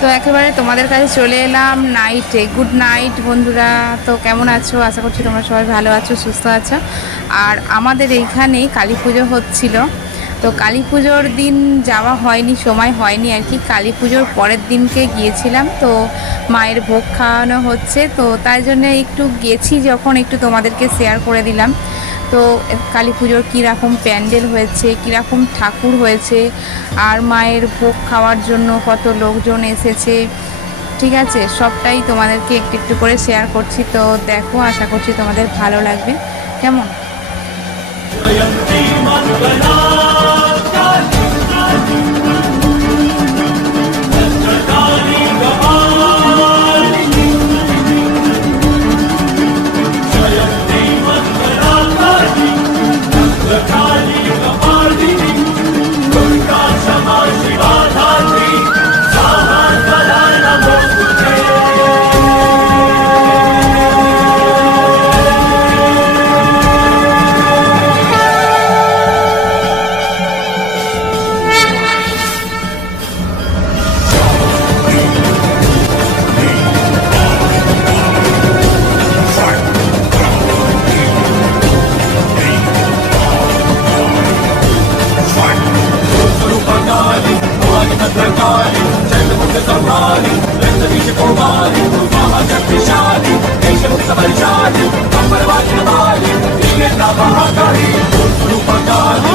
তো একেবারে তোমাদের কাছে চলে এলাম নাইটে গুড নাইট বন্ধুরা। তো কেমন আছো? আশা করছি তোমরা সবাই ভালো আছো, সুস্থ আছো। আর আমাদের এইখানে কালী পুজো হচ্ছিল। তো কালী পুজোর দিন যাওয়া হয়নি, সময় হয়নি আর কি। কালী পুজোর পরের দিনকে গিয়েছিলাম। তো মায়ের ভোগ খাওয়ানো হচ্ছে। তো তাই জন্য একটু গেছি যখন একটু তোমাদেরকে শেয়ার করে দিলাম। তো কালী পুজোর কীরকম প্যান্ডেল হয়েছে, কীরকম ঠাকুর হয়েছে, আর মায়ের ভোগ খাওয়ার জন্য কত লোকজন এসেছে, ঠিক আছে? সবটাই তোমাদেরকে একটু একটু করে শেয়ার করছি। তো দেখো, আশা করছি তোমাদের ভালো লাগবে। কেমন? you know. పోవాలి చెట్టు ముందు తొవ్వాలి రెండు తీసిపోవాలి మహాశక్తిశాలి దేశముక్త పరిశాలి కంపరవాసిన వాలి నీవే నా మహాకాళి రూపకాళి